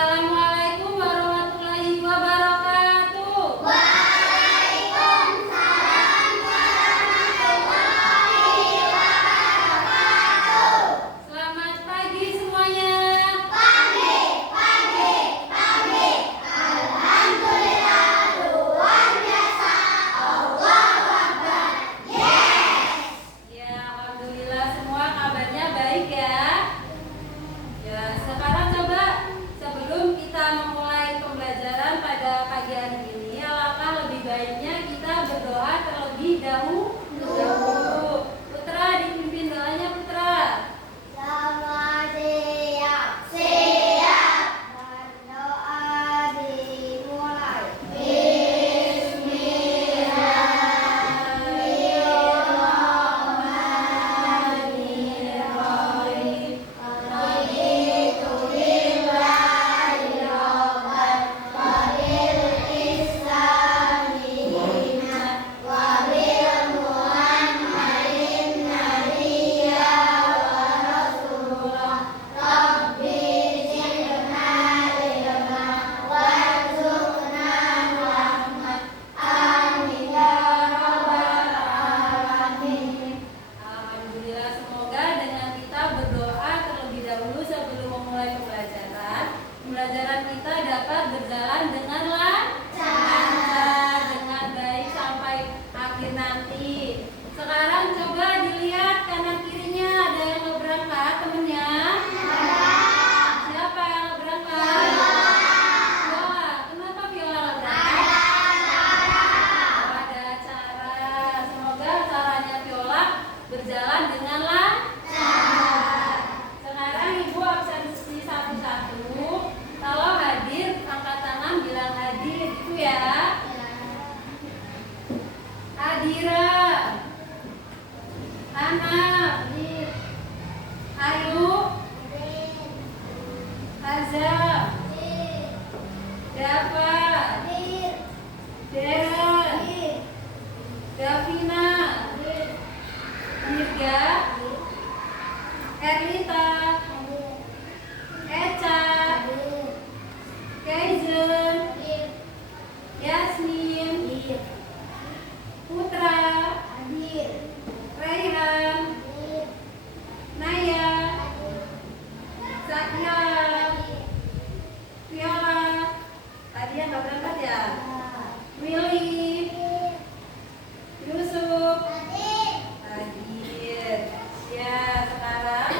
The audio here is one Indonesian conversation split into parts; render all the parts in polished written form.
Assalamualaikum warahmatullahi wabarakatuh. Waalaikumsalam warahmatullahi wabarakatuh. Selamat pagi semuanya. Pagi. Alhamdulillah luar biasa. Allahu Akbar. Yes. Ya, alhamdulillah semua kabarnya baik ya. Ya, sekarang coba sebelum kita memulai pembelajaran pada pagi hari ini, alangkah lebih baiknya kita berdoa terlebih dahulu. Putra, dipimpin doanya Putra. Sama siap. Berdoa dimulai. Bismillahirrahmanirrahim. Raditu billahi rabban wa bil islami dinan wa bil muhammadin nabiyya wa rasulah. Rabbi zidna ilma warzuqna rahmat. Amin ya rabbal alamin. Alhamdulillah, semoga dengan kita berdoa terlebih dahulu sebelum memulai pembelajaran kita dapat berjalan dengan lancar, dengan baik sampai akhir nanti. Sekarang coba dilihat kanan kirinya, ada yang mau berangkat temennya? Siapa yang mau berangkat? Viola. Kenapa Viola nggak berangkat? Ada acara. Semoga acaranya Viola berjalan dengan lancar. Sekarang Ibu absensi satu-satu. Kalau hadir angkat tangan bilang hadir, itu ya. Adira, Ana, Ayu, Azam, Dava, Deren, Davina, Dirga, Erlita, Eca, Kaizen, Yasmin, Putra, Raihan, Naya, Sakila, Viola. Tadi yang nggak berangkat ya? Willy, Yusuf, hadir. Ya, sekarang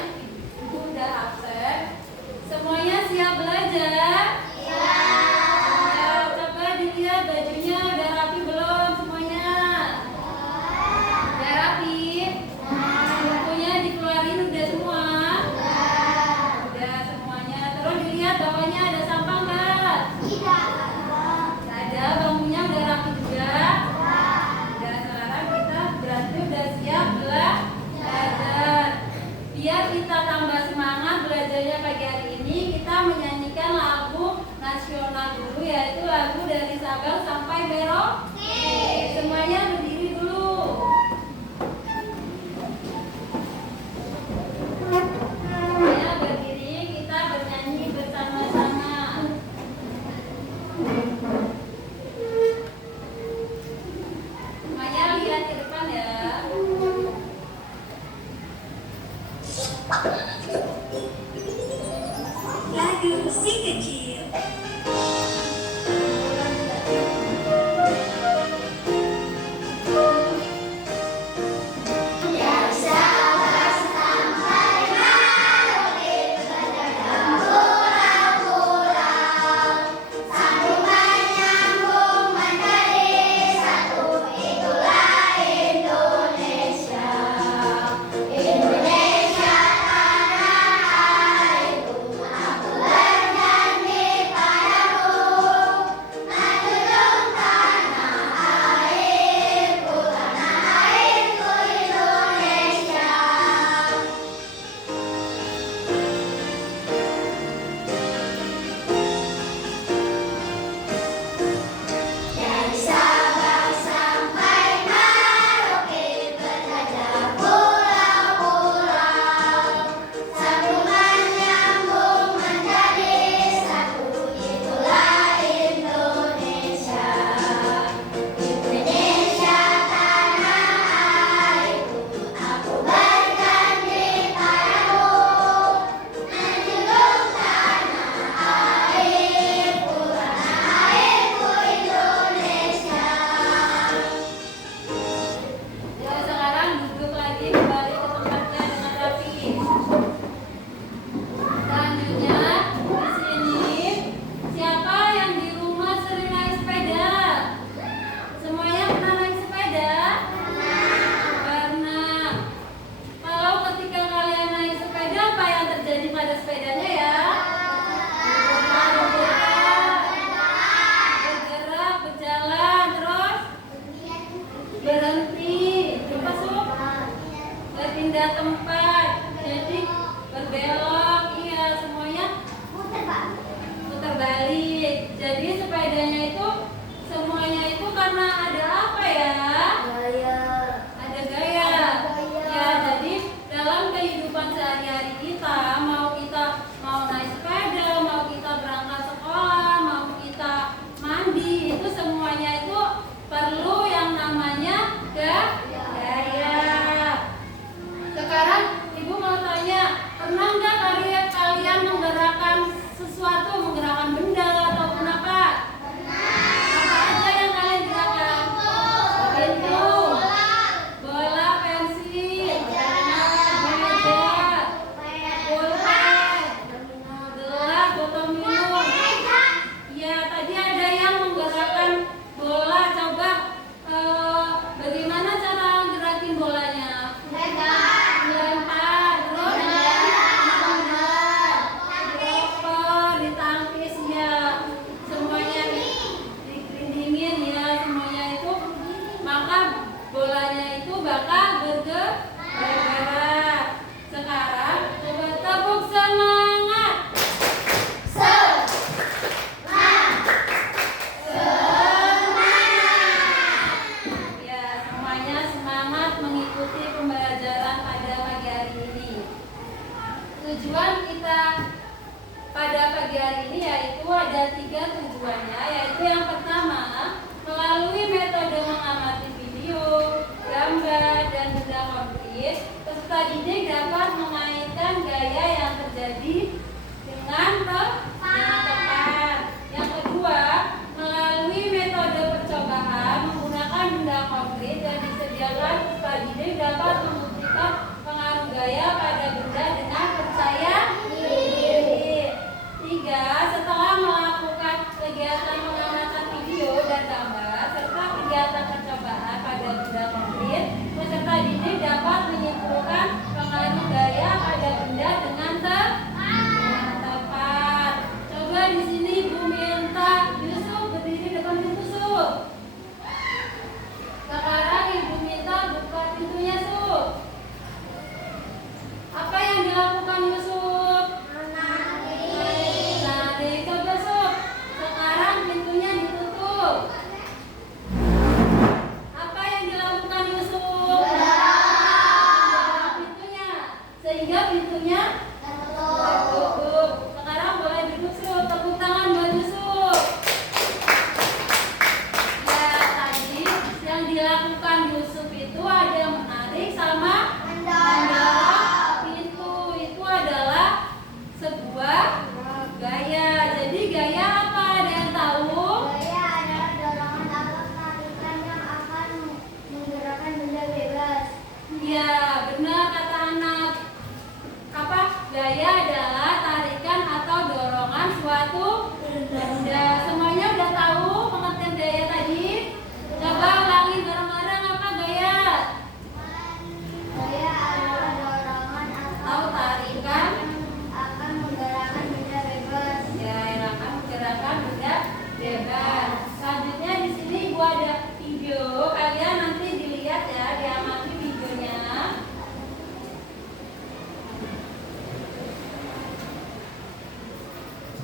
Ibu udah absen. Semuanya siap belajar? Ya, coba dilihat bajunya udah rapi belum semuanya? Udah rapi? Bukunya dikeluarin udah semua? Udah semuanya. Terus dilihat bawahnya ada sampah nggak? Ada, bangkunya udah rapi juga? Udah, sekarang kita berarti udah siap belajar. Biar kita tambah semangat belajarnya pagi hari ini, kita menyanyikan lagu nasional dulu, yaitu lagu dari Sabang sampai Merauke. Semuanya berdiri dulu. Semuanya berdiri, kita bernyanyi bersama-sama. Semuanya lihat ke depan ya. Lagu si kecil. Indonesia tanah airku, aku bernyanyi gayanya itu semuanya itu karena ada apa ya? Gaya. Ada gaya. Ya, jadi dalam kehidupan sehari-hari kita mau naik sepeda, mau kita berangkat sekolah, mau kita mandi, itu semuanya itu perlu yang namanya gaya. Sekarang Ibu mau tanya, pernah nggak kalian menggerakkan sesuatu, menggerakkan benda ataupun apa? Apa aja yang kalian gerakkan? Pintu, bola, pensil, meja, pulpen, gelas, botol minum. Ya, tadi ada yang menggerakkan bola. Coba bagaimana cara gerakin bolanya? Dilempar, terus dioper, ditangkis ya. Semuanya dikerindingin ya, semuanya itu. Maka bolanya itu bakal bergerak. Sekarang coba tepuk semangat. Ya, semuanya semangat mengikuti pembelajaran pada pagi hari ini. Tujuan kita pada pagi hari ini yaitu ada 3 tujuannya, yaitu yang pertama, melalui metode mengamati video, gambar, dan benda konkret, peserta didik dapat mengaitkan gaya yang terjadi dengan tepat. Yang kedua, melalui metode percobaan menggunakan benda konkret dan disediakan, peserta didik dapat membuktikan pengaruh gaya pada benda dengan percaya diri. 3. Setelah melakukan kegiatan pengamatan video dan gambar serta kegiatan percobaan pada benda konkret, peserta didik dapat menyimpulkan pengaruh gaya pada benda dengan tepat. Coba di sini Bu minta Yusuf berdiri depan pintu Suf. Sekarang Ibu minta buka pintunya Suf. Apa yang dilakukan Yusuf? Menarik. Coba Suf. Sekarang pintunya ditutup. Apa yang dilakukan Yusuf? Buka pintunya. Sehingga pintunya tertutup. Sekarang boleh duduk Suf. Tepuk tangan buat Yusuf. Ya, tadi yang dilakukan Yusuf itu ada menarik sama mendorong pintu. Itu adalah sebuah gaya. Jadi gaya apa? Ada yang tahu? Gaya adalah dorongan atau tarikan yang akan menggerakkan benda bebas. Ya, benar kata anak. Apa? Gaya adalah tarikan atau dorongan suatu benda. Semuanya udah tahu pengertian gaya tadi? Coba ulangi bareng-bareng, apa gaya? Gaya adalah dorongan Atau atau tarikan akan menggerakkan benda bebas. ya yang akan menggerakkan benda bebas. Selanjutnya di sini Ibu ada video. Kalian nanti dilihat ya, diamati videonya.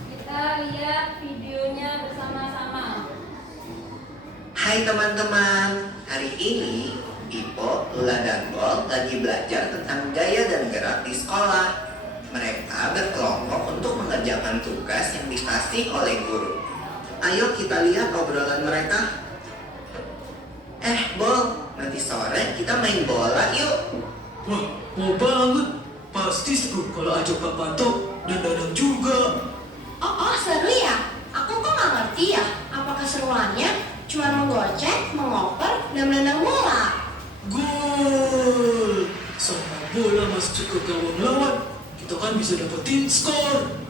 Kita lihat videonya bersama-sama. Hai teman-teman, hari ini Ipo, Lula, dan Bol lagi belajar tentang gaya dan gerak di sekolah. Mereka berkelompok untuk mengerjakan tugas yang dikasih oleh guru. Ayo kita lihat obrolan mereka. Bol, nanti sore kita main bola yuk. Wah, mau banget. Pasti seru kalau ajak Kak Patok dan Dadang juga. Oh, seru ya? Aku kok nggak ngerti ya. Apa keseruannya? Cuma menggocek, mengoper, dan menendang bola. Gol! Sama bola masuk ke gawang lawan, kita kan bisa dapetin skor.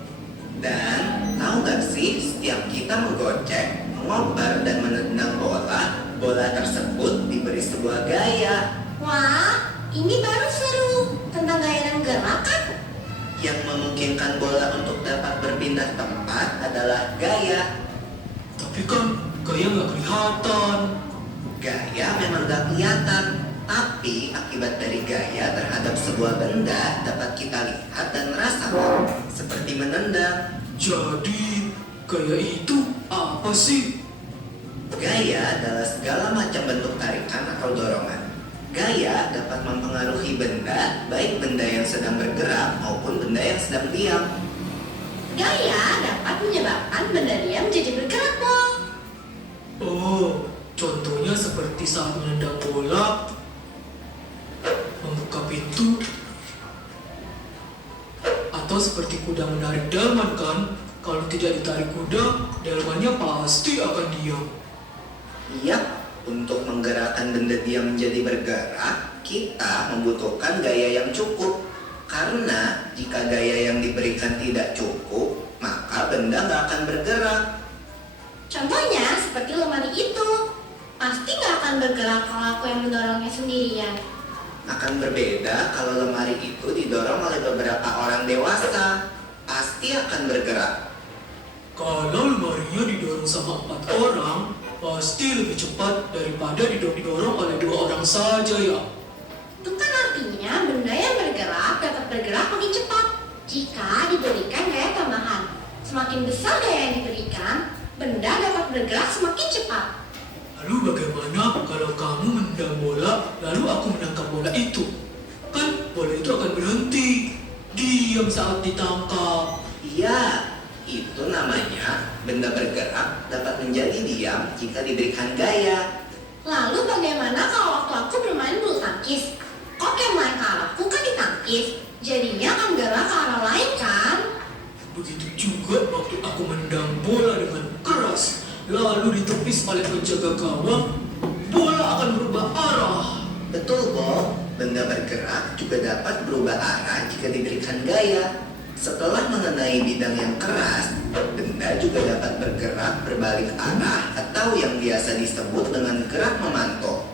Dan tahu gak sih, setiap kita menggocek, mengoper, dan menendang bola, bola tersebut diberi sebuah gaya Wah, ini baru seru. Tentang gaya dan gerak kan? yang memungkinkan bola untuk dapat berpindah tempat adalah gaya. Tapi kan gaya nggak kelihatan. Gaya memang gak kelihatan, tapi akibat dari gaya terhadap sebuah benda dapat kita lihat dan merasakan, seperti menendang. Jadi, gaya itu apa apa sih? Gaya adalah segala macam bentuk tarikan atau dorongan. Gaya dapat mempengaruhi benda, baik benda yang sedang bergerak maupun benda yang sedang diam. Gaya dapat menyebabkan benda diam jadi bergerak, Bol. Oh, contohnya seperti saat menendang bola, membuka pintu, atau seperti kuda menarik delman kan? Kalau tidak ditarik kuda, delmannya pasti akan diam. Iya, untuk menggerakkan benda diam menjadi bergerak, kita membutuhkan gaya yang cukup. Karena jika gaya yang diberikan tidak cukup, maka benda nggak akan bergerak. Contohnya seperti lemari itu. Pasti nggak akan bergerak kalau aku yang mendorongnya sendirian. Akan berbeda kalau lemari itu didorong oleh beberapa orang dewasa. Pasti akan bergerak. Kalau lemarinya didorong sama 4 orang, pasti lebih cepat daripada didorong oleh 2 orang saja ya. Itu kan artinya benda yang bergerak dapat bergerak makin cepat jika diberikan gaya tambahan. Semakin besar gaya yang diberikan, benda dapat bergerak semakin cepat. Lalu bagaimana kalau kamu menendang bola, lalu aku menangkap bola itu? Kan bola itu akan berhenti, diam saat ditangkap. Iya, itu namanya benda bergerak dapat menjadi diam jika diberikan gaya. Lalu bagaimana kalau waktu aku bermain bulu tangkis? Kok yang main ke arahku kan ditangkis, jadinya akan gerak ke arah lain kan? Begitu juga waktu aku menendang bola dengan keras, lalu ditepis oleh penjaga gawang, bola akan berubah arah. Betul, Bo. Benda bergerak juga dapat berubah arah jika diberikan gaya. Setelah mengenai bidang yang keras, benda juga dapat bergerak berbalik arah atau yang biasa disebut dengan gerak memantul.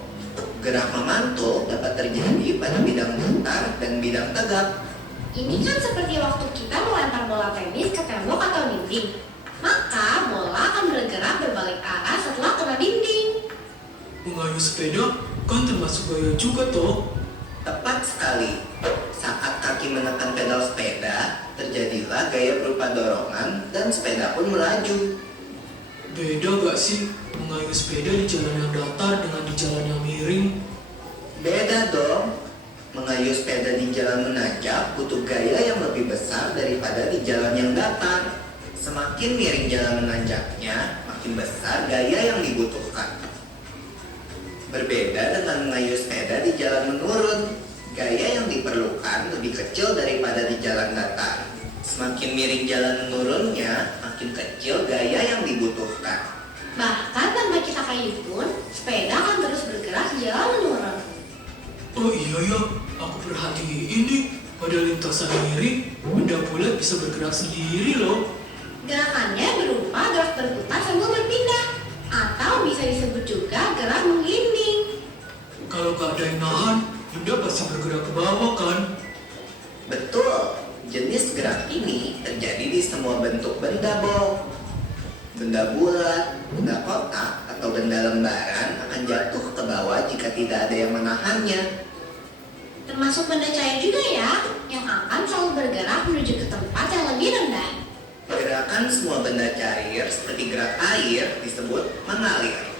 Gerak memantul dapat terjadi pada bidang datar dan bidang tegak. Ini kan seperti waktu kita melempar bola tenis ke tembok atau dinding. Maka bola akan bergerak berbalik arah setelah kena dinding. Mengayuh sepeda kan termasuk gaya juga toh. Tepat sekali. Saat kaki menekan pedal sepeda, terjadilah gaya berupa dorongan dan sepeda pun melaju. Beda gak sih mengayuh sepeda di jalan yang datar dengan di jalan yang miring? Beda dong. Mengayuh sepeda di jalan menanjak butuh gaya yang lebih besar daripada di jalan yang datar. Semakin miring jalan menanjaknya, makin besar gaya yang dibutuhkan. Berbeda dengan mengayuh sepeda di jalan menurun, gaya yang diperlukan lebih kecil daripada di jalan datar. Semakin miring jalan menurunnya, makin kecil gaya yang dibutuhkan. Bahkan tanpa kita kayuh pun, sepeda akan terus bergerak di jalan menurun. Oh iya ya, aku perhatiin nih, pada lintasan miring, benda bulat bisa bergerak sendiri loh. Gerakannya berupa gerak berputar sambil berpindah, atau bisa disebut juga gerak menggelinding. Kalau gak ada yang nahan, benda pasti bergerak ke bawah kan? Betul, jenis gerak ini terjadi di semua bentuk benda, Bo. Benda bulat, benda kotak, atau benda lembaran akan jatuh ke bawah jika tidak ada yang menahannya. Termasuk benda cair juga ya, yang akan selalu bergerak menuju ke tempat yang lebih rendah. Gerakan semua benda cair seperti gerak air disebut mengalir.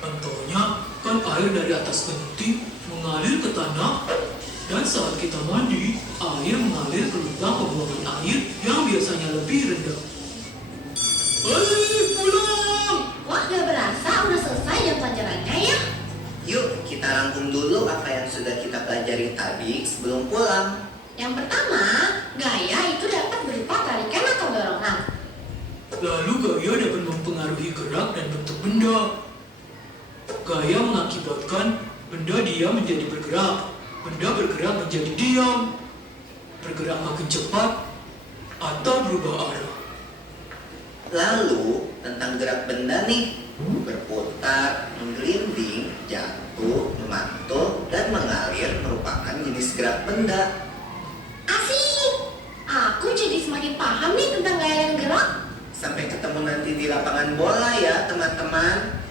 Contohnya, kan air dari atas genting mengalir ke tanah, dan saat kita mandi, air mengalir ke lubang pembuangan air yang biasanya lebih rendah. Balik pulang! Wah, gak berasa udah selesai jam pelajarannya ya. Yuk, kita rangkum dulu apa yang sudah kita pelajari tadi sebelum pulang. Yang pertama, gaya itu dapat berupa tarikan atau dorongan. Lalu gaya dapat mempengaruhi gerak dan bentuk benda. Gaya mengakibatkan benda diam menjadi bergerak, benda bergerak menjadi diam, bergerak makin cepat, atau berubah arah. Lalu, tentang gerak benda nih, berputar, menggelinding, jatuh, memantul, dan mengalir merupakan jenis gerak benda. Asik! Aku jadi semakin paham nih tentang gaya dan gerak. Sampai ketemu nanti di lapangan bola ya, teman-teman.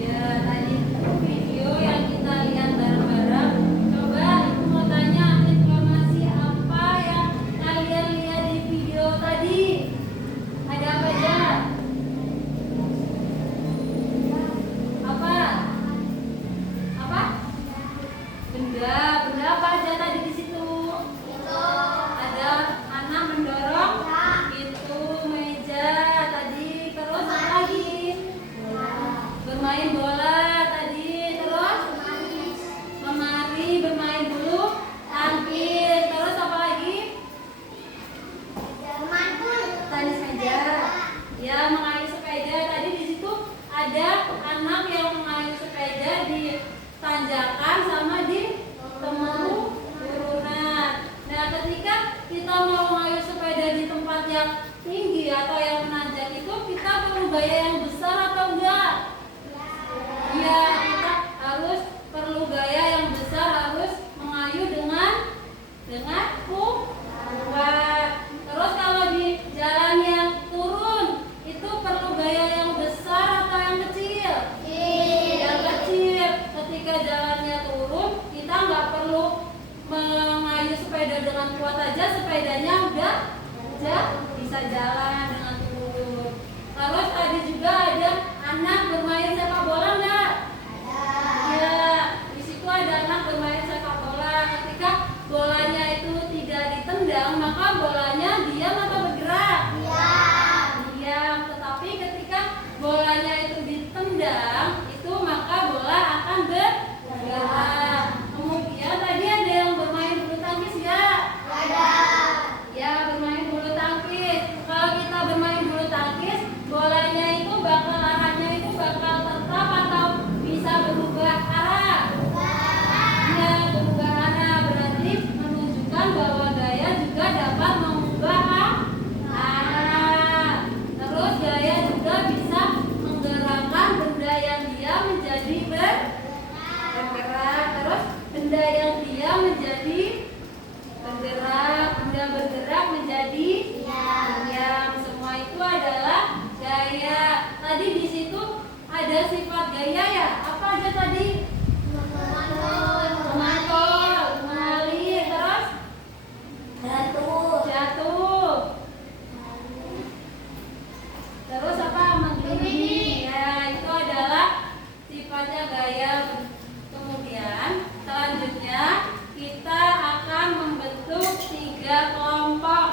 Ya, tadi itu video yang kita lihat bareng-bareng. Coba aku mau tanya informasi apa yang kalian lihat di video tadi. kita mau mengayuh sepeda di tempat yang tinggi atau yang menanjak itu kita perlu gaya yang besar atau enggak? Iya, kita harus perlu gaya yang besar, harus mengayuh dengan kuat. Terus kalau di jalan yang turun itu perlu gaya yang besar atau yang kecil? Yang kecil. Ketika jalannya turun kita nggak perlu mengayuh sepeda dengan kuat aja, sepedanya udah bisa jalan dengan turun. Terus tadi juga ada anak bermain sepak bola nggak? Ya, di situ ada anak bermain sepak bola. Ketika bolanya itu tidak ditendang, maka bolanya diam atau bergerak? Diam. Tetapi ketika bolanya itu ditendang, itu maka bola akan bergerak. Kemudian tadi ada yang bermain bulu tangkis nggak? Ya, bermain bulu tangkis. Kalau kita bermain bulu tangkis, bolanya itu arahnya itu bakal tetap atau bisa berubah arah? Ya, berubah arah berarti menunjukkan bahwa gaya juga dapat mengubah arah. Terus gaya juga bisa menggerakkan benda yang diam menjadi bergerak. Terus benda yang diam menjadi bergerak, benda bergerak menjadi diam. Semua itu adalah gaya. Tadi di situ ada sifat gaya ya. Apa aja tadi? Memantul, mengalir, terus jatuh. Terus apa? Menggelinding. Ya, itu adalah sifatnya gaya. Kemudian selanjutnya kita akan membentuk 3 kelompok.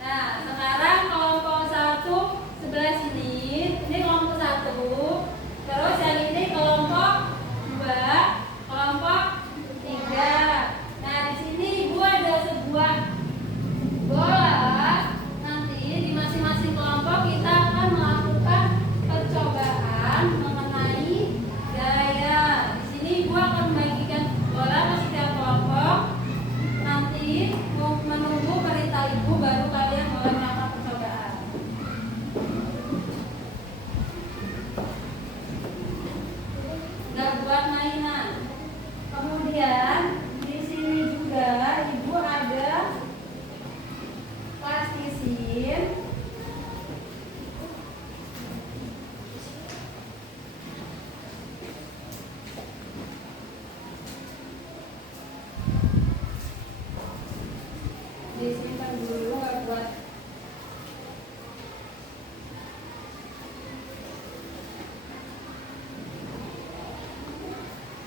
Nah, sekarang kelompok 1 sebelah sini, ini kelompok 1. Terus yang ini kelompok 2, kelompok 3. Nah, di sini Ibu ada sebuah bola. Nanti di masing-masing kelompok kita akan melakukan percobaan mengenai gaya. Di sini Ibu akan membagikan bola ke setiap kelompok. Nanti menunggu perintah Ibu baru kalian boleh melakukan percobaan. Nggak buat mainan. Kemudian di sini juga Ibu ada plastisin. Disimpan dulu, nggak buat.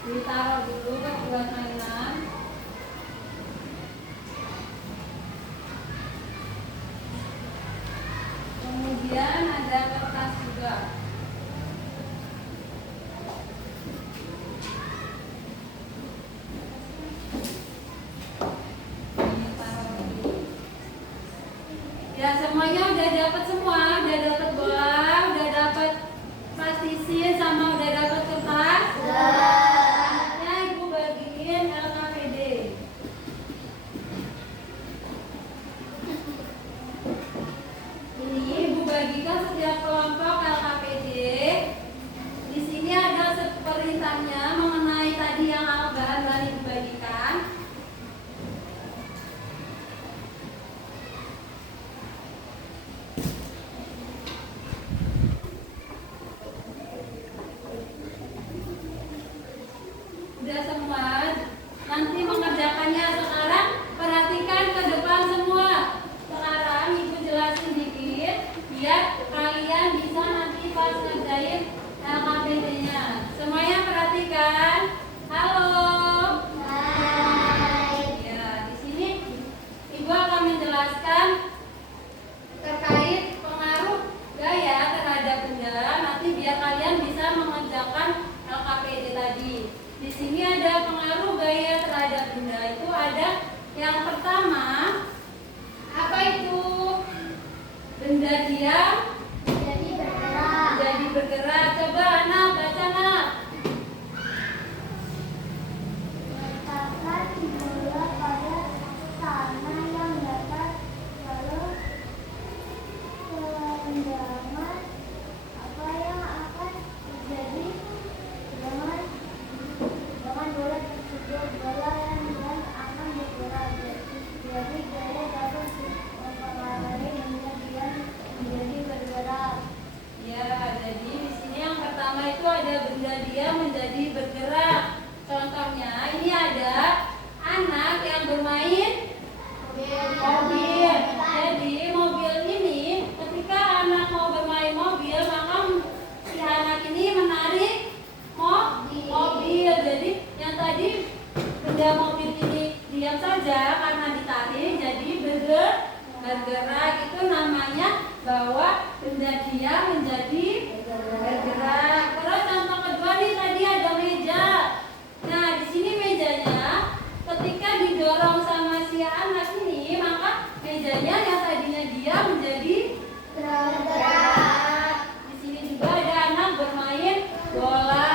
Ditaruh dulu, nggak buat mainan. Kemudian ada kertas juga. Ya, semuanya udah dapat semua, udah dapat bola, udah dapat plastisin, sama udah dapat kertas. Selanjutnya Ibu bagiin LKPD. Ini Ibu bagikan setiap kelompok LKPD. Di sini ada perintahnya mengenai tadi yang bahan-bahan Ibu bagikan. Udah semua, nanti mengerjakannya. Sekarang perhatikan ke depan semua. Sekarang Ibu jelasin dikit biar kalian bisa nanti pas ngerjain LKPD-nya. Semuanya perhatikan. Halo. Ya, di sini Ibu akan menjelaskan terkait pengaruh gaya terhadap benda. Nanti biar kalian bisa mengerjakan LKPD tadi. Di sini ada pengaruh gaya terhadap benda. Itu ada yang pertama, apa itu? Benda diam jadi bergerak. Coba anak baca anak. Letakkan bola pada tanah yang bergerak itu namanya bahwa benda diam menjadi bergerak. Terus contoh kedua nih tadi ada meja. Nah di sini mejanya ketika didorong sama si anak ini maka mejanya yang tadinya diam menjadi bergerak. Di sini juga ada anak bermain bola.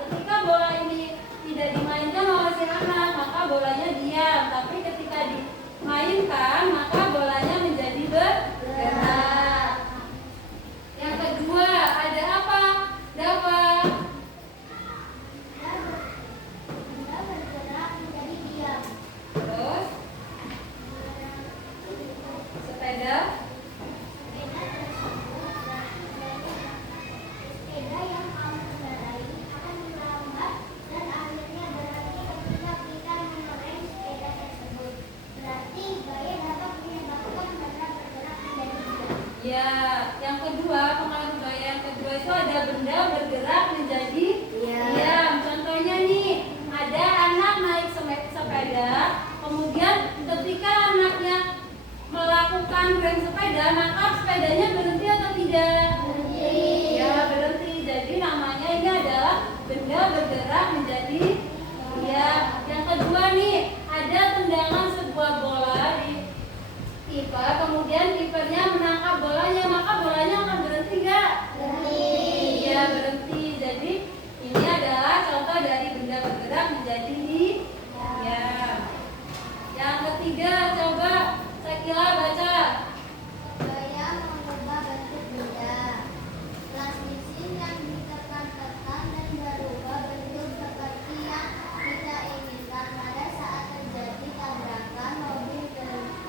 Ketika bola ini tidak dimainkan oleh si anak maka bolanya diam. Tapi ketika dimainkan maka bolanya menjadi bergerak. Yang kedua ada apa? Dapat. Benda bergerak menjadi diam. Terus sepeda. Sepeda yang kamu kendarai akan melambat dan akhirnya berhenti ketika kita mengerem sepeda tersebut. Berarti gaya dapat menyebabkan benda bergerak menjadi diam. Ya, yang kedua pengaruh gaya yang kedua itu ada benda bergerak menjadi diam. Contohnya nih, ada anak naik sepeda, kemudian ketika anaknya melakukan rem sepeda, maka sepedanya berhenti atau tidak? Berhenti. Ya, berhenti. Jadi namanya ini adalah benda bergerak menjadi diam. Yang kedua nih, ada tendangan sebuah bola di kiper, kemudian kipernya menangkap bolanya, maka bolanya akan berhenti nggak? Berhenti. Ya berhenti. Jadi ini adalah contoh dari benda bergerak menjadi diam. Yang ketiga coba Sakila baca. Gaya mengubah bentuk benda. Transmisi yang ditekan-tekan dan berubah bentuk seperti yang kita inginkan pada saat terjadi tabrakan mobil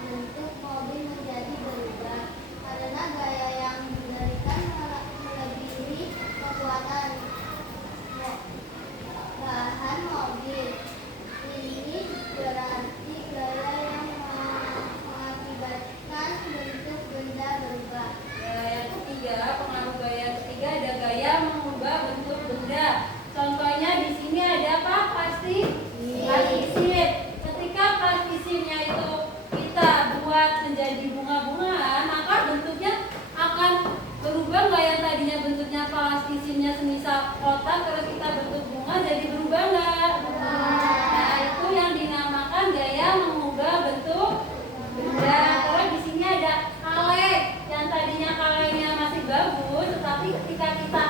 bentuk mobil menjadi berubah karena gaya yang diberikan melebihi kekuatan bahan mobil. Ini berarti gaya yang mengakibatkan bentuk benda berubah. Ya, yang ketiga pengaruh gaya yang ketiga ada gaya mengubah bentuk benda. Contohnya di sini ada apa? Plastisit. Ketika plastisinnya itu kita buat menjadi bunga-bungaan, maka bentuknya akan berubah nggak? Yang tadinya bentuknya plastisinnya semisal kotak, terus kita bentuk bunga jadi berubah nggak? Nah itu yang dinamakan gaya mengubah bentuk benda. Terus di sini ada kaleng. Yang tadinya kalengnya masih bagus, tetapi ketika kita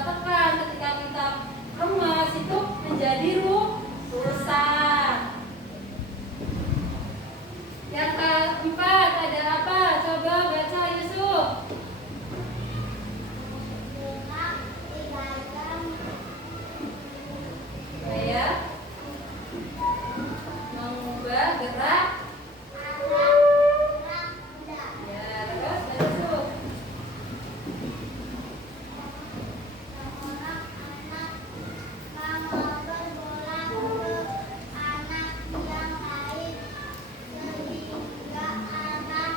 tekan, ketika kita remas itu menjadi rusak. Yang keempat ada apa? Coba baca Yusuf. Gerak 3 jam. Gaya mengubah gerak. Gerak benda. Ya, terus Yusuf. Orang anak mengoper bola ke anak yang lain sehingga arah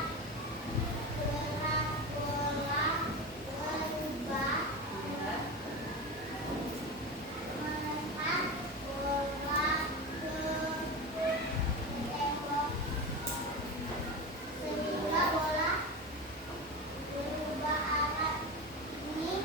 gerak bola berubah. Melempar bola ke tembok sehingga bola berubah arah. Ini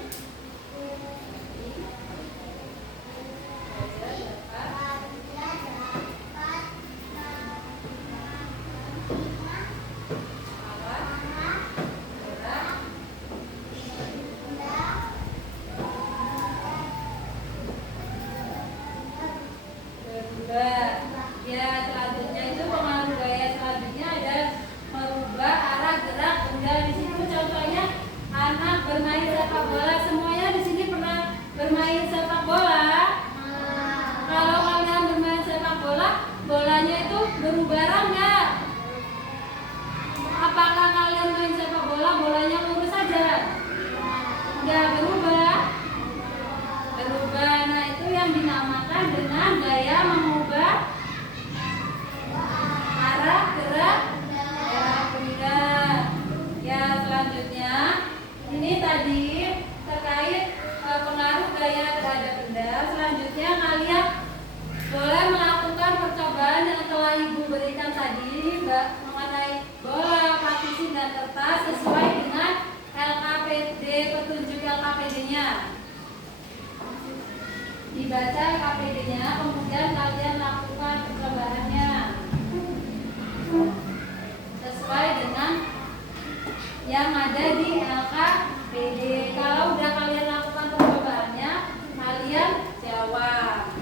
Berubah. Ya, selanjutnya itu pengaruh gaya selanjutnya ada merubah arah gerak benda. Di situ contohnya anak bermain sepak bola. Semuanya di sini pernah bermain sepak bola. Kalau kalian bermain sepak bola, bolanya itu berubah arah nggak? Apakah kalian main sepak bola, bolanya lurus saja? Nggak berubah. Berubah. Nah itu yang dinamakan dengan gaya mengubah arah gerak benda. Ya selanjutnya ini tadi terkait pengaruh gaya terhadap benda. Selanjutnya kalian boleh melakukan percobaan yang telah ibu berikan tadi. KPD-nya. Dibaca KPD-nya, kemudian kalian lakukan percobaannya sesuai dengan yang ada di LKPD. Kalau udah kalian lakukan percobaannya, kalian jawab.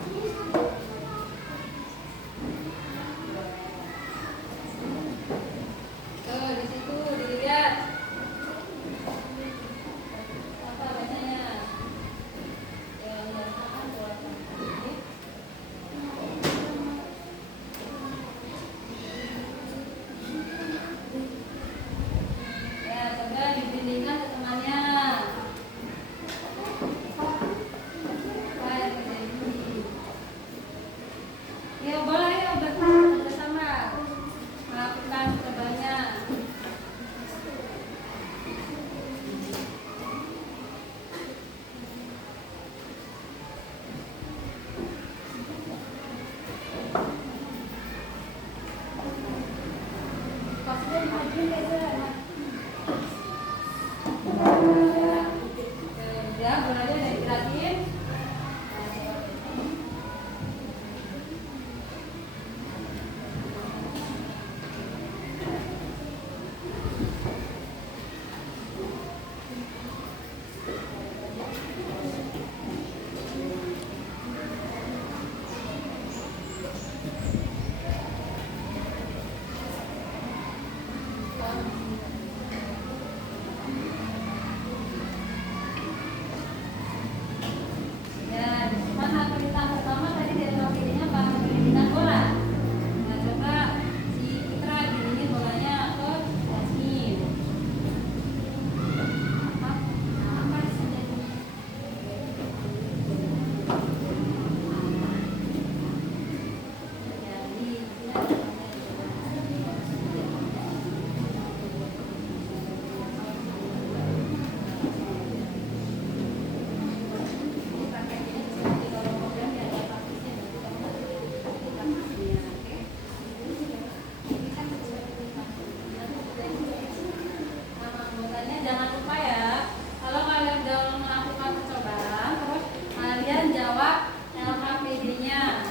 Tuh, di situ dilihat apa bacanya. Ya, coba dibandingkan ke temannya. Baik, ya boleh ya bersama melakukan percobanya. Pasnya dimajuin aja. Ya, bolanya udah diperhatiin. Ya, mana perintah pertama tadi dari KPD-nya Pak pendidikan bola. Nah, coba si Putra giniin bolanya ke Jasmine. Apa di sini? Jangan lupa ya, kalau kalian udah melakukan percobaan, terus kalian jawab LKPD-nya.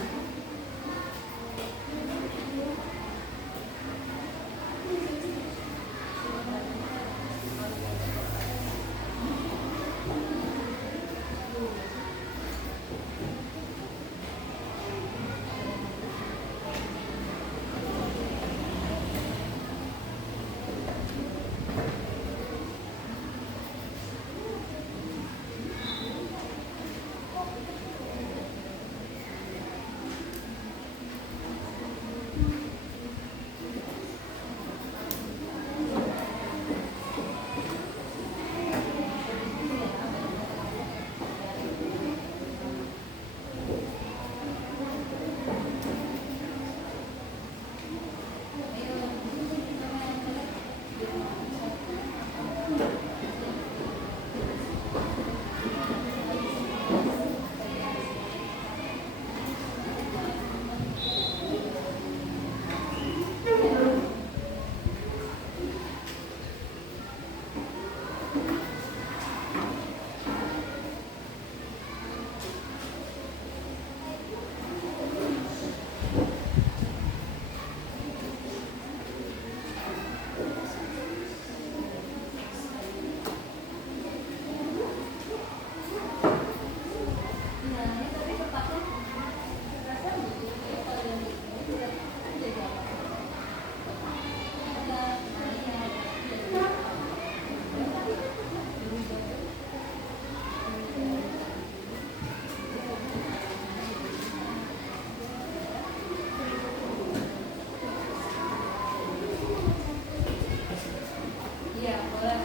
Iya, boleh.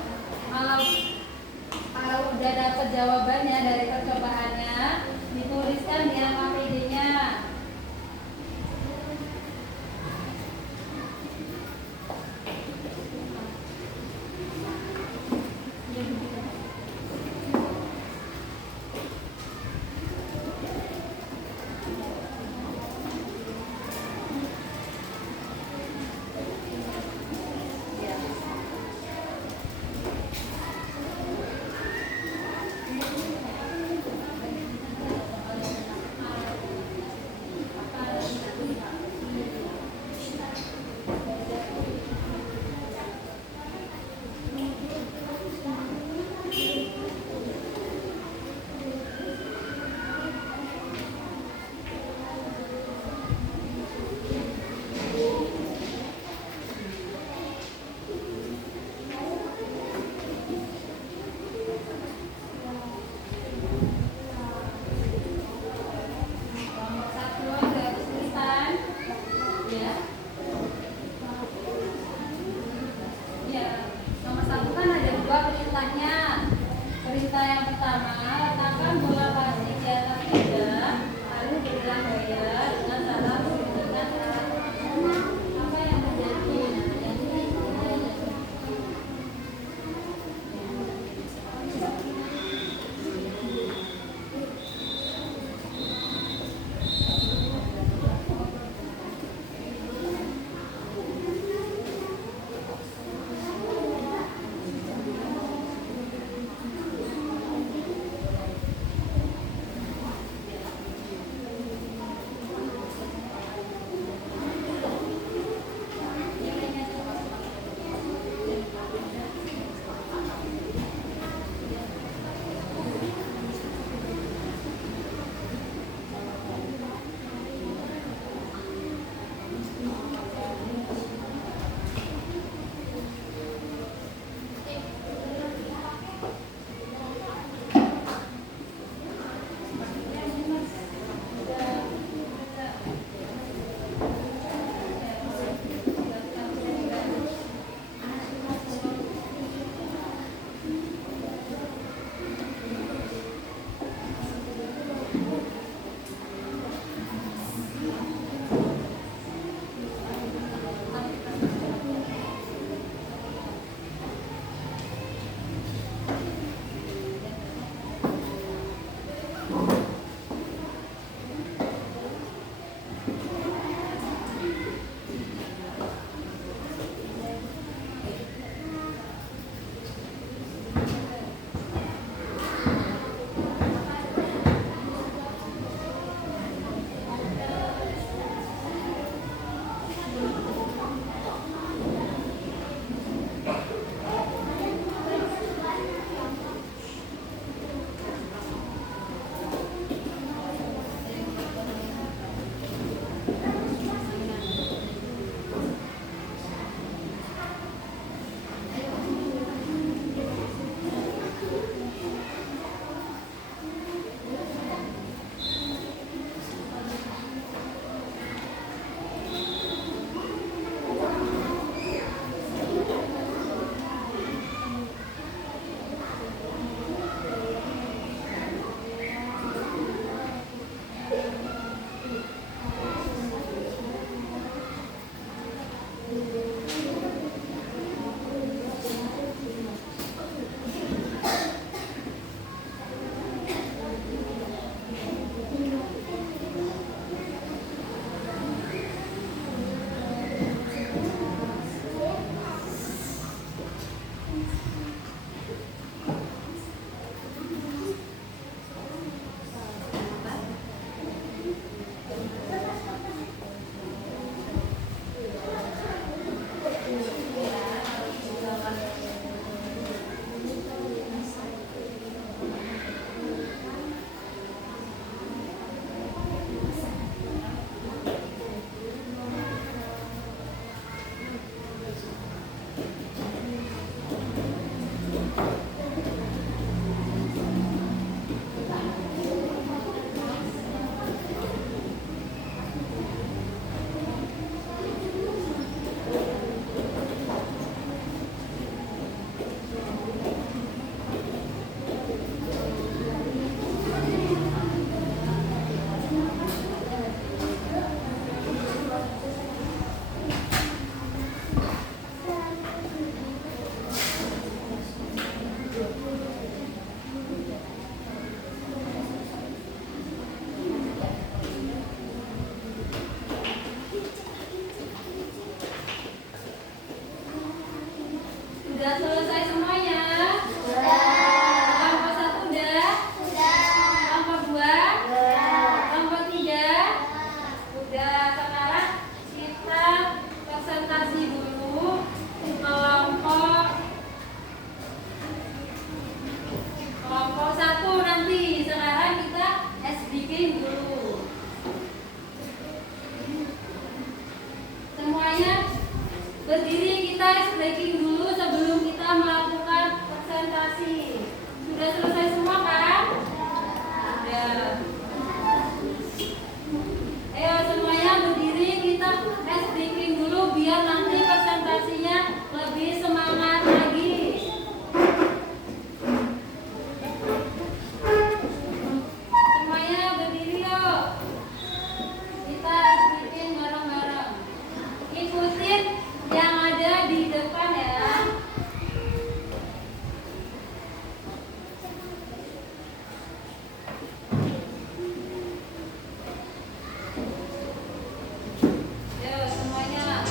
Kalau udah dapat jawabannya dari percobaannya, dituliskan di LKPD-nya. Sudah selesai semuanya? Kelompok 1 udah? Kelompok 2? Kelompok 3? Udah. Sekarang kita presentasi dulu kelompok 1 nanti. Sekarang kita speaking dulu. Semuanya berdiri, kita speaking dulu sebelum kita melakukan presentasi. Sudah selesai semua kan? Sudah. Ayo semuanya berdiri, kita speaking dulu biar nanti presentasinya lebih semangat lagi. Semuanya berdiri yuk. Kita speaking bareng-bareng. Ikutin yang ada di depan ya. Yuk semuanya.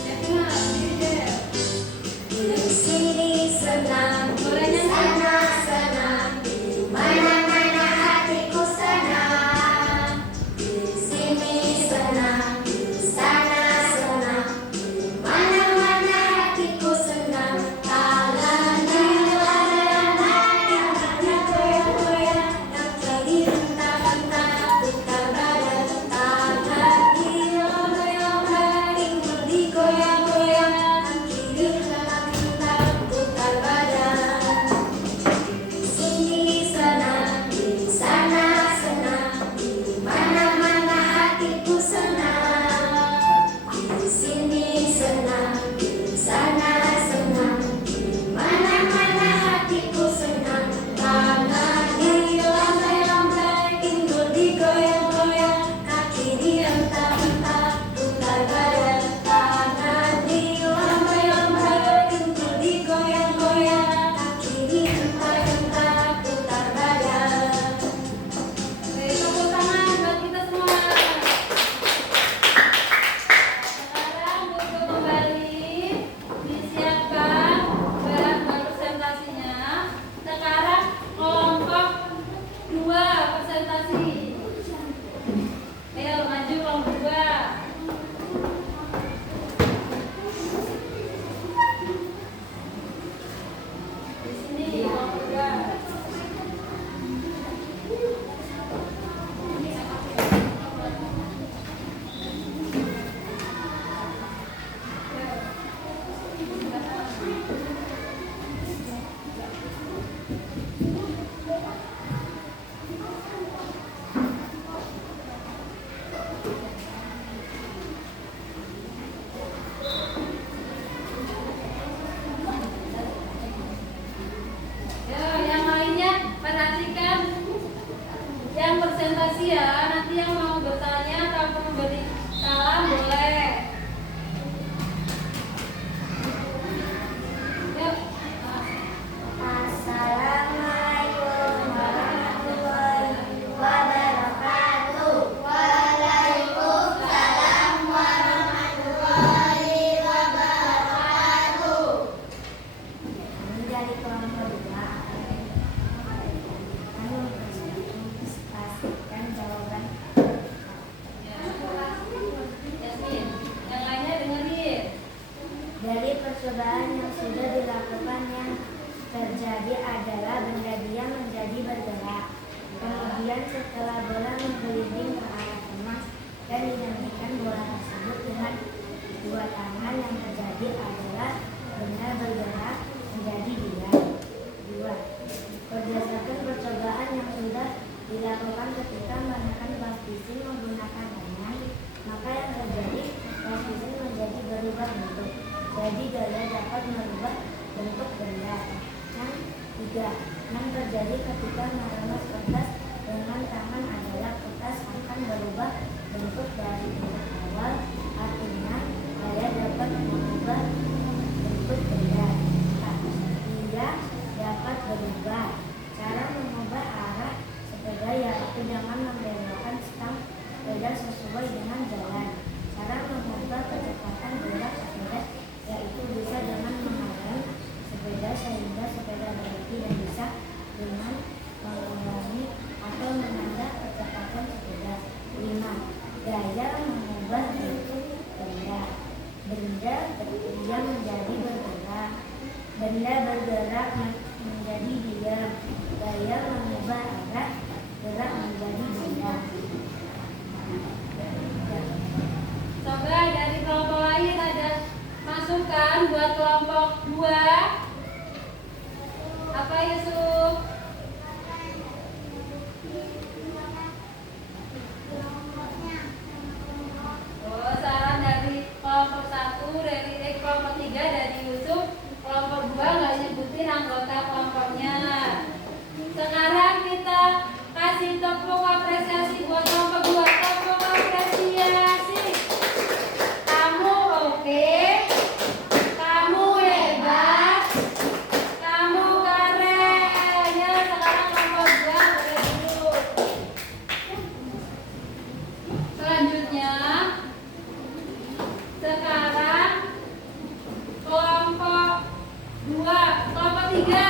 Devina, berdiri deh. Di sini senang, Boleh nyanyi? sana senang, di mana-mana hatiku senang. Di sini senang, di sana senang, di mana-mana hatiku senang. Alhamdulillah yang hati goyang-goyang, yang jadi hentak-hentak, putar badan. Alhamdulillah tinggal digoyang-goyang, yang kiri hentak-hentak, putar badan. Di sini senang, di sana senang, di mana-mana hatiku senang. Di sini senang, di sana senang, di mana-mana hatiku senang. Tangan dilambai-lambai, pinggul digoyang-goyang, kaki dihentak-hentak, putar badan. Tangan dilambai-lambai, pinggul digoyang-goyang, kaki dihentak-hentak, putar badan. Oke, tepuk tangan buat kita semua. Sekarang duduk kembali, disiapkan bahan presentasinya. Sekarang kelompok 2 presentasi. Ayo maju kelompok 2. Di sini kelompok 2. Yang lainnya perhatikan yang presentasi ya. Nanti yang mau bertanya atau memberi salam boleh. percobaan yang sudah dilakukan yang terjadi adalah benda diam menjadi bergerak. Kemudian setelah bola menggelinding ke arah emas dan dinamikkan bola tersebut dengan dua tangan, yang terjadi adalah benda bergerak menjadi diam. 2. Berdasarkan percobaan yang sudah dilakukan ketika menekan bas bising menggunakan tangan, maka yang terjadi bas bising menjadi berubah bentuk. Jadi gaya dapat merubah bentuk benda. Yang 3. Yang terjadi ketika meremas kertas dengan tangan adalah kertas akan berubah bentuk dari bentuk awal. Artinya gaya dapat mengubah bentuk benda. 4. Dia dapat berubah. Cara mengubah arah sepeda yaitu dengan membelokkan stang sepeda sesuai dengan jalan. Cara mengubah kecepatan gerak sepeda yaitu bisa dengan mengarahkan sepeda sehingga sepeda berhenti, dan bisa dengan mengurangi atau menambah kecepatan sepeda. 5. Gaya mengubah bentuk benda. Benda diam menjadi bergerak. Benda bergerak menjadi diam. Gaya mengubah arah gerak menjadi benda. Coba dari kelompok lain ada masukan buat kelompok 2. Apa Yusuf? Oh, saran dari kelompok 1, dari kelompok 3 dari Yusuf. Kelompok 2 nggak nyebutin anggota kelompoknya. Sekarang kita kasih tepuk apresiasi buat kelompok 2. Tepuk apresiasi. Kamu oke. Kamu hebat. Kamu keren. Ya, sekarang kelompok 2 boleh duduk. Selanjutnya, sekarang kelompok 2, kelompok 3.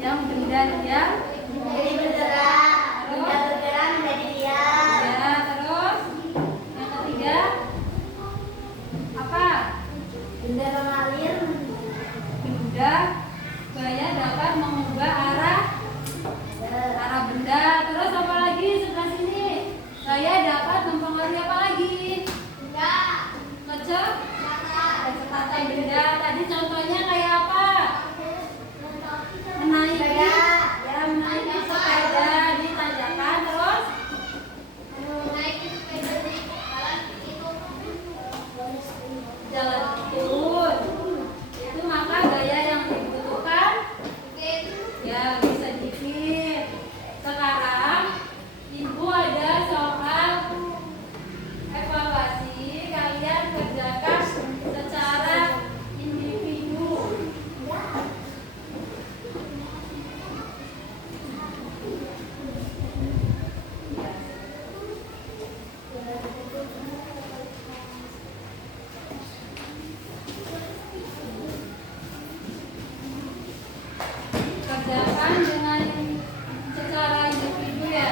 yang benda diam Jadi bergerak, benda bergerak menjadi diam. ya. Terus yang ketiga apa? Benda mengalir. Benda gaya dapat mengubah arah benda. Terus apa lagi sebelah sini? Gaya dapat mempengaruhi apa lagi? Benda. Kecepatan benda. Tadi contohnya kayak apa? Menaiki ya, menaiki sepeda di tanjakan. Terus jalan turun. Itu maka gaya yang dibutuhkan ya lebih sedikit. Sekarang ibu ada soal evaluasi, kalian kerjakan secara individu. Kerjakan dengan secara individu ya,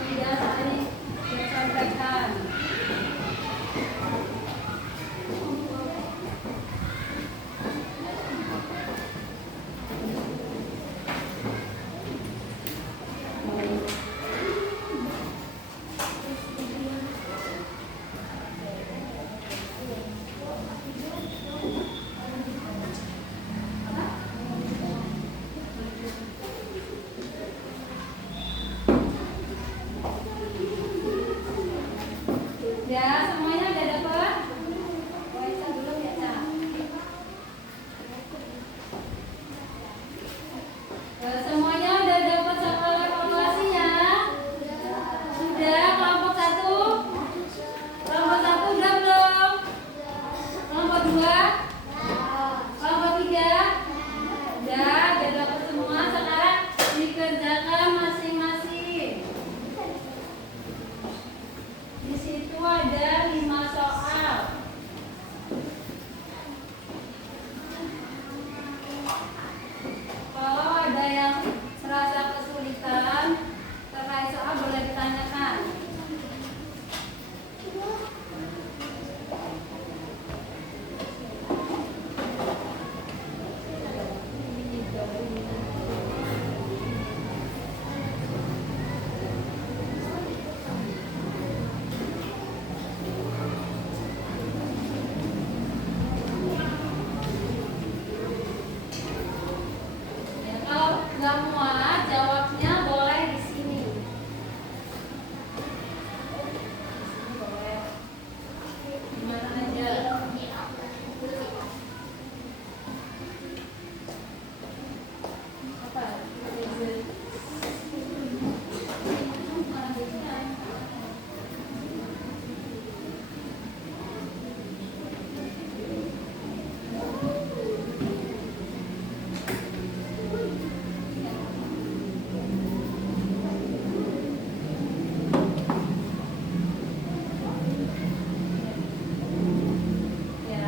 tidak saling bersampaikan. Ya, semuanya udah dapat? Oh, Isa belum ya, Ca? Semuanya udah dapat soal evaluasinya? Sudah, kelompok 1? Kelompok 1 udah belum? Kelompok 2? Kelompok 3? Udah dapat semua. Sekarang dikerjakan masing-masing. Di situ ada 5 soal. Kalau ada yang serasa kesulitan terkait soal boleh ditanyakan. Ya, kalau nggak muat jawabnya boleh di sini. Boleh. Gimana aja. Apa? Ya.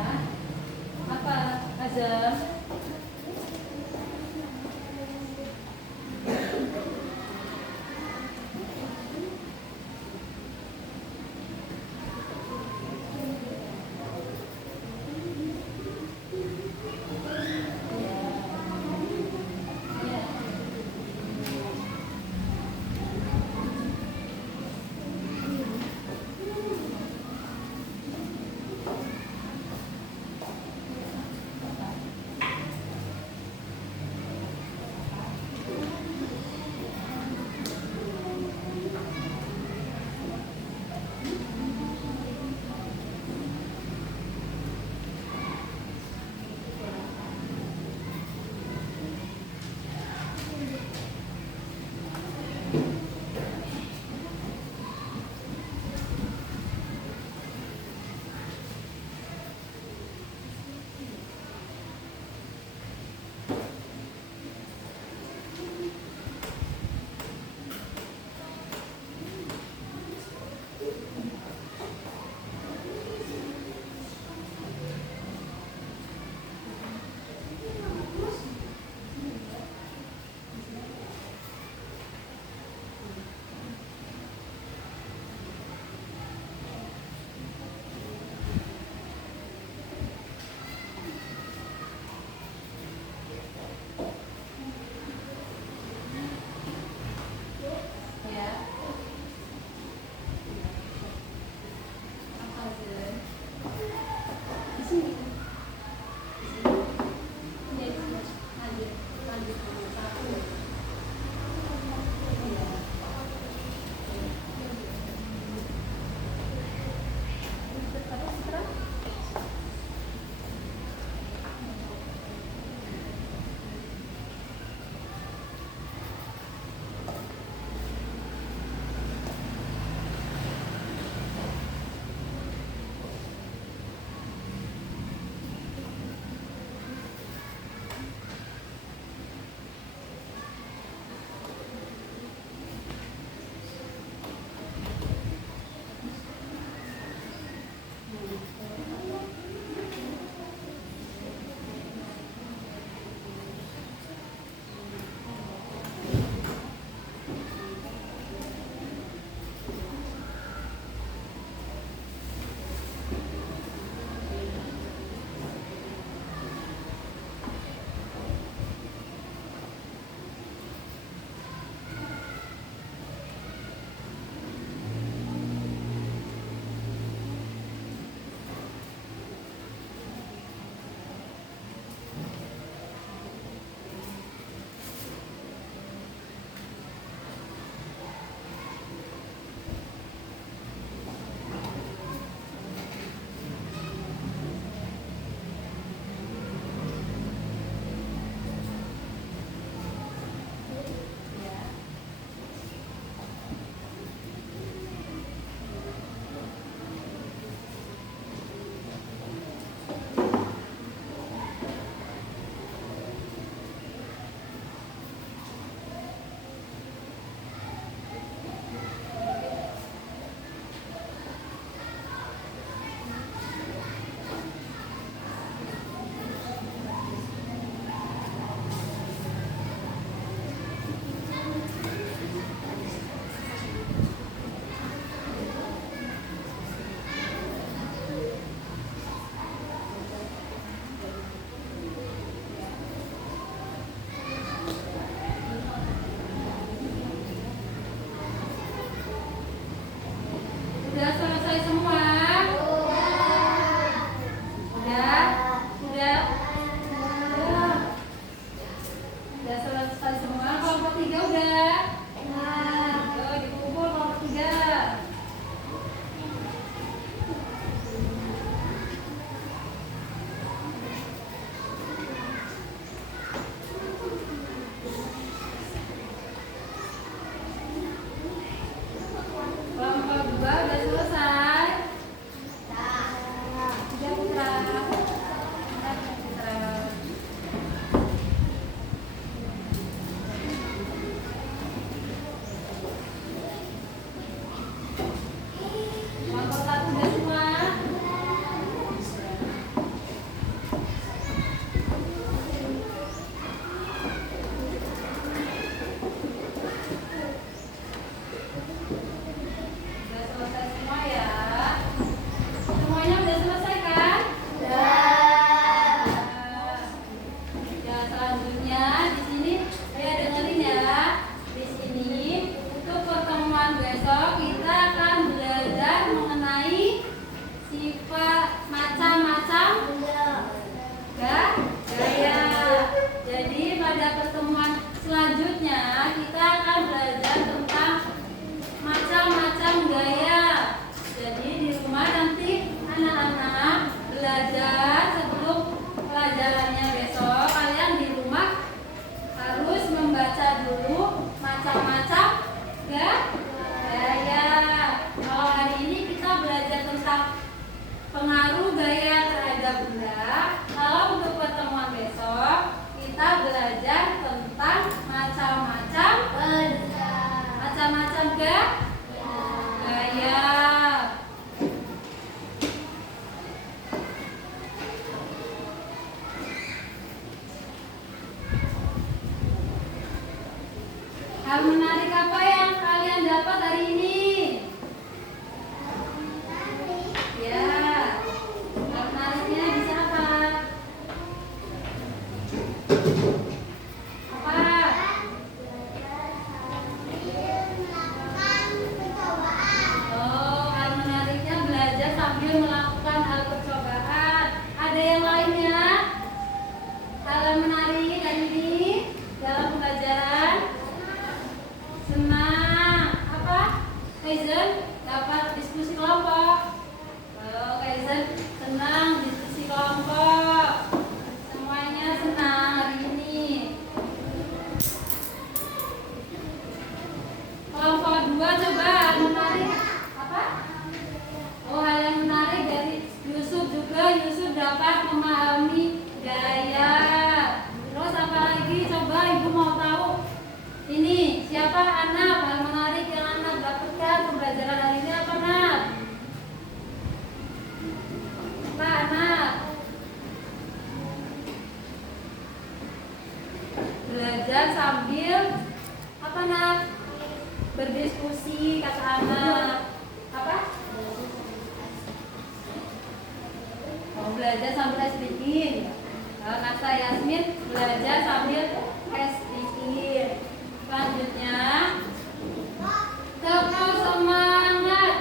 Apa? Azam? Ya. Hal menarik apa yang kalian dapat hari ini? Ya, hal menariknya bisa apa? Apa? Oh, hal menariknya belajar sambil melakukan hal percobaan. Ada yang lainnya? Hal yang menarik hari ini dalam pembelajaran? Senang. Apa? Kaizen dapat diskusi kelompok. Oh, Kaizen senang diskusi kelompok. Semuanya senang hari ini. Kelompok 2 coba hal menarik. Apa? Oh, hal yang menarik dari Yusuf juga. Yusuf dapat memahami gaya. Terus apa lagi? Coba ibu mau tahu. Ini siapa anak? Hal menarik yang anak dapatkan pembelajaran hari ini apa anak? Apa anak? Belajar sambil apa nak? Berdiskusi kata anak. Apa? Oh, belajar sambil speaking. Kalau kata Yasmin belajar sambil speaking. Selanjutnya tetap semangat.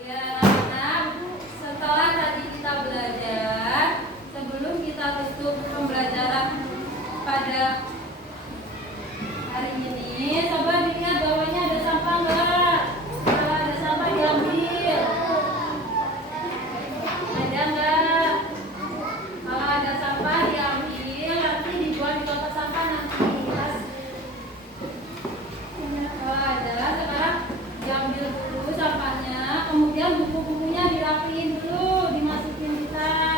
Ya, anak, setelah tadi kita belajar, sebelum kita tutup pembelajaran pada hari ini, coba dilihat bawahnya ada sampah enggak? Kalau ada sampah diambil. Ada enggak? Kalau ada sampah diambil, nanti dibuang di kotak sampah nanti. Kalau ada, sekarang diambil dulu sampahnya, kemudian buku-bukunya dirapiin dulu, dimasukin di tas.